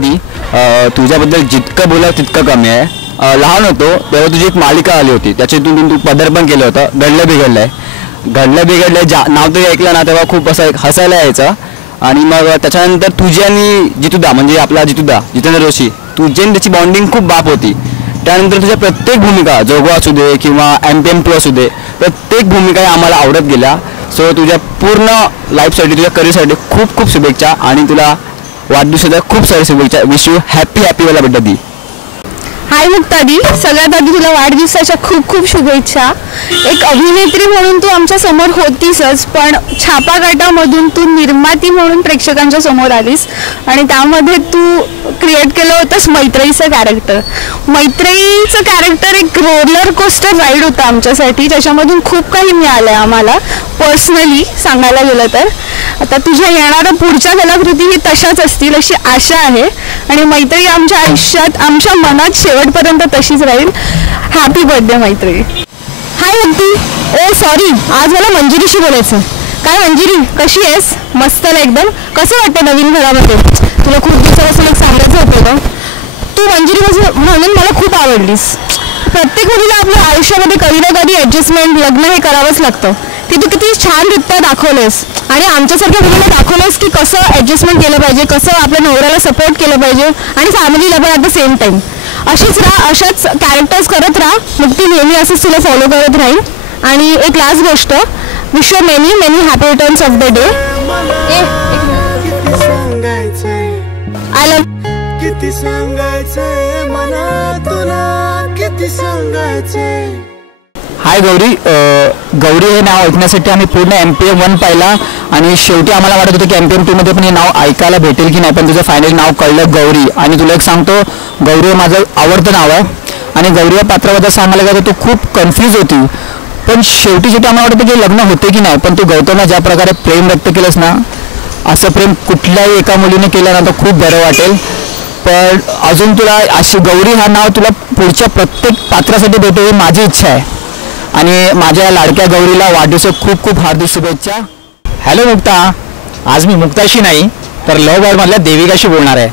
आधी तुझ्याबद्दल जितकं बोला तितकं कमी आहे. लहान होतो तेव्हा तुझी एक मालिका आली होती, त्याच्यातून तू पदार्पण केलं होतं, घडलं बिघडलंय. नाव तरी ऐकलं ना तेव्हा खूप असं हसायला यायचं. आणि मग त्याच्यानंतर तुझी आणि जितूदा म्हणजे आपला जितेंद्र जोशी, तुझी आणि त्याची बॉन्डिंग खूप बाप होती. त्यानंतर तुझ्या प्रत्येक भूमिका जोगवा असू दे किंवा MP2 असू दे, प्रत्येक भूमिका आम्हाला आवडत गेल्या. सो तुझ्या पूर्ण लाईफसाठी, तुझ्या करिअरसाठी खूप खूप शुभेच्छा आणि तुला वाढदिवसाच्या खूप साऱ्या शुभेच्छा. विश यू हॅपी वाला बड्डे दी. हाय मुक्तादी, सगळ्यात आधी तुला वाढदिवसाच्या खूप खूप शुभेच्छा. एक अभिनेत्री म्हणून तू आमच्या समोर होतीसच, पण छापा काटामधून तू निर्माती म्हणून प्रेक्षकांच्या समोर आलीस आणि त्यामध्ये तू क्रिएट केलं होतंस मैत्रीचं कॅरेक्टर. मैत्रीचं कॅरेक्टर एक रोलर कोस्टर राईड होता आमच्यासाठी, त्याच्यामधून खूप काही मिळालं आहे आम्हाला पर्सनली सांगायला गेलं तर. आता तुझ्या येणाऱ्या पुढच्या कलाकृती ही तशाच असतील अशी आशा आहे आणि मैत्री आमच्या आयुष्यात, आमच्या मनात शेवटपर्यंत तशीच राहील. हॅपी बर्थडे मैत्री. हाय मुक्ती. ओ सॉरी, आज मला मंजिरीशी बोलायचं. काय मंजिरी, कशी आहेस? मस्त ना एकदम. कसं वाटतं नवीन घरामध्ये? तुला खूप दिवसापासून एक सांगायचं होतं. तू मंजिरी म्हणून मला खूप आवडलीस. प्रत्येक मुलीला आपल्या आयुष्यामध्ये कधी ना कधी ॲडजस्टमेंट, लग्न हे करावंच लागतं. ते तू किती छानरित्या दाखवलेस आणि आमच्यासारख्या मुलीला दाखवलेस की कसं ॲडजस्टमेंट केलं पाहिजे, कसं आपल्या नवऱ्याला सपोर्ट केलं पाहिजे आणि फॅमिलीला पण ॲट द सेम टाईम. अशाच कॅरेक्टर्स करत राहा. मुक्ती नेहमी असंच तुला फॉलो करत राहील. आणि एक लास्ट गोष्ट, wish you many happy returns of the day. I love. किती सांगायचंय मला तुला, किती सांगायचंय. हाय गौरी. गौरी हे नाव ऐकण्यासाठी आम्ही पूर्ण MP1 पाहिला आणि शेवटी आम्हाला वाटत होतं की MP2 मध्ये पण हे नाव ऐकायला भेटेल की नाही, पण तुझं फायनल नाव कळलं गौरी. आणि तुला एक सांगतो, गौरी हे माझं आवडतं नाव आहे आणि गौरी या पात्राबद्दल सांगायला गेलं तू खूप कन्फ्यूज होती, पण शेवटी आम्हाला वाटतं की लग्न होते की नाही, पण तू गौतमला ज्या प्रकारे प्रेम व्यक्त केलंस ना, असं प्रेम कुठल्याही एका मुलीने केलं ना तर खूप बरं वाटेल. पण अजून तुला अशी गौरी हा नाव तुला पुढच्या प्रत्येक पात्रासाठी भेटेल ही माझी इच्छा आहे. आणि माझ्या लाडक्या गौरीला वाढदिवसाच्या खूप खूप हार्दिक शुभेच्छा. हॅलो मुक्ता, आज मी मुक्ताशी नाही तर लव्ह बर्डमधल्या देविकाशी बोलणार आहे.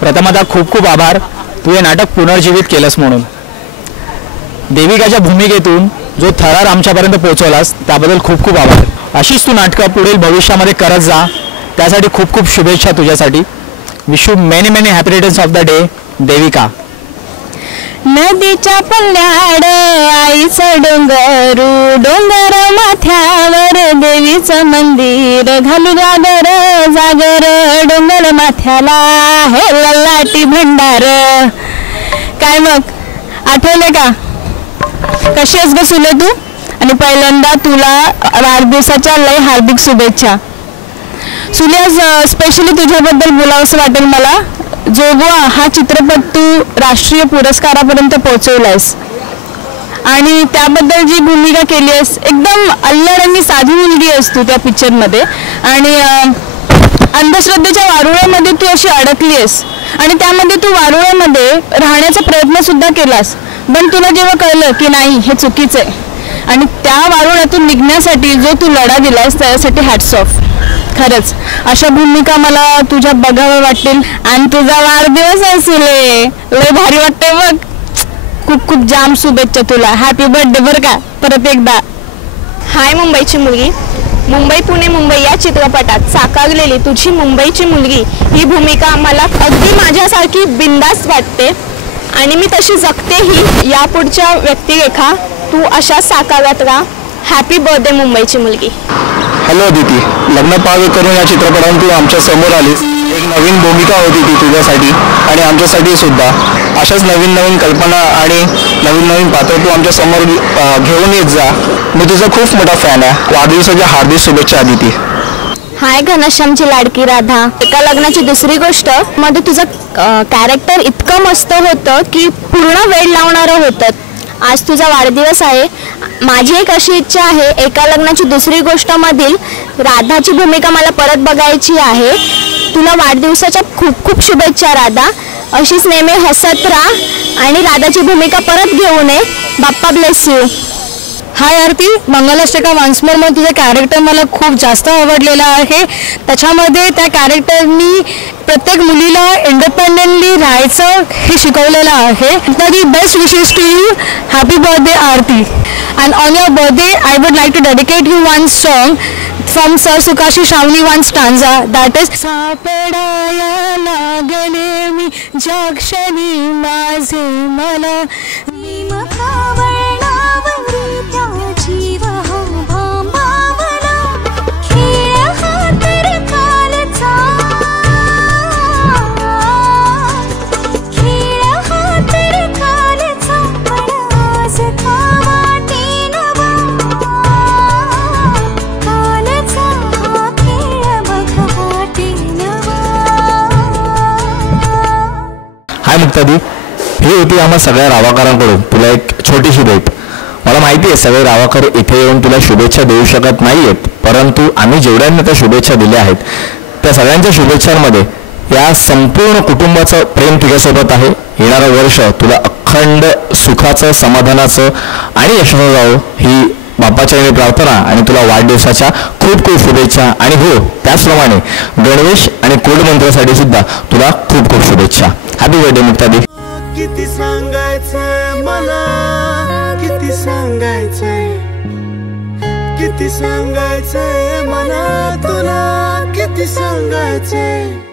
प्रथमतः खूप खूप आभार, तू हे नाटक पुनर्जीवित केलंस म्हणून. देविकाच्या भूमिकेतून जो थरार आमच्यापर्यंत पोहोचवलास त्याबद्दल खूप खूप आभार. अशीच तू नाटकं पुढील भविष्यामध्ये करत जा, त्यासाठी खूप खूप शुभेच्छा तुझ्यासाठी. Wish you many happy returns of the day Devika. नदीच्या पल्ल्याड आईचं डोंगर माथ्यावर देवीचं मंदिर, घालू जागर डोंगर माथ्याला हे ललाटी भंडार. काय मग आठवले का? कशी आहेस ग सुले तू? आणि पहिल्यांदा तुला वाढदिवसाच्या लय हार्दिक शुभेच्छा. सुले, आज स्पेशली तुझ्याबद्दल बोलावंसं वाटेल मला. जोगवा हा चित्रपट तू राष्ट्रीय पुरस्कारापर्यंत पोहोचवलायस आणि त्याबद्दल जी भूमिका केली आहेस, एकदम अल्लड आणि साधी मुलगी आहेस तू त्या पिक्चरमध्ये. आणि अंधश्रद्धेच्या वारुळ्यामध्ये तू अशी अडकली आहेस आणि त्यामध्ये तू वारुळ्यामध्ये राहण्याचा प्रयत्न सुद्धा केलास, पण तुला जेव्हा कळलं की नाही हे चुकीचं आहे आणि त्या वारुळ्यातून निघण्यासाठी जो तू लढा दिलास त्यासाठी हॅट्स ऑफ. खरंच अशा भूमिका मला तुझ्या बघाव्या वाटतील. आणि तुझा वाढदिवस असेल, लय भारी वाटते बघ. खूप खूप जाम शुभेच्छा तुला. हॅपी बर्थडे बरं का परत एकदा. हाय मुंबईची मुलगी. मुंबई पुणे मुंबई या चित्रपटात साकारलेली तुझी मुंबईची मुलगी ही भूमिका मला अगदी माझ्यासारखी बिंदास वाटते आणि मी तशी जगतेही. यापुढच्या व्यक्तिरेखा तू अशा साकारात राहा. हॅपी बर्थडे मुंबईची मुलगी. हॅलो अदिती, लग्न पावे करून या चित्रपटातून तू आमच्या समोर आलीस. एक नवीन भूमिका होती ती तुझ्यासाठी आणि आमच्यासाठी सुद्धा. अशाच नवीन कल्पना आणि नवीन पात्र तू आमच्या समोर घेऊन येत जा. मी तुझा खूप मोठा फॅन आहे. वाढदिवसाच्या हार्दिक शुभेच्छा अदिती. हाय घनश्यामची लाडकी राधा. एका लग्नाची दुसरी गोष्ट मध्ये तुझं कॅरेक्टर इतकं मस्त होतं की पूर्ण वेळ लावणारं होतं. आज तुझा वाढदिवस आहे. माझी एक अशी इच्छा आहे, एका लग्नाची दुसरी गोष्ट मधील राधाची भूमिका मला परत बघायची आहे. तुला वाढदिवसाच्या खूप खूप शुभेच्छा राधा. अशीच नेहमी हसत राहा आणि राधाची भूमिका परत घेऊन ये. Bappa bless you. Hi Aarti, Mangalashtaka once more मध्ये तुझं कॅरेक्टर मला खूप जास्त आवडलेलं आहे. त्याच्यामध्ये त्या कॅरेक्टरनी प्रत्येक मुलीला इंडिपेंडेंटली राहायचं हे शिकवलेलं आहे. तरी best wishes to you. Happy birthday Aarti. And on your birthday I would like to dedicate you one song from sir सुकाशी Shravani one stanza that is सापडाया लागले मी ज्या क्षणी माझे मला हाय मुक्तादी, ही होती आम्हा सगळ्या रावाकरांकडून तुला एक छोटीशी भेट. मला माहिती आहे सगळे रावाकर इथे येऊन तुला शुभेच्छा देऊ शकत नाही आहेत, परंतु आम्ही जेवढ्यांना त्या शुभेच्छा दिल्या आहेत त्या सगळ्यांच्या शुभेच्छांमध्ये या संपूर्ण कुटुंबाचं प्रेम तुझ्यासोबत आहे. येणारं वर्ष तुला अखंड सुखाचं, समाधानाचं आणि यशाचं जावं ही बाप्पाच्या प्रार्थना आणि तुला वाढदिवसाच्या खूप खूप शुभेच्छा. आणि हो, त्याचप्रमाणे गणवेश आणि कोड मंत्रासाठी सुद्धा तुला खूप खूप शुभेच्छा. हॅपी बर्थडे मुक्तादी. किती सांगायचंय मला, किती सांगायचंय, किती सांगायचंय मला तुला, किती सांगायचंय.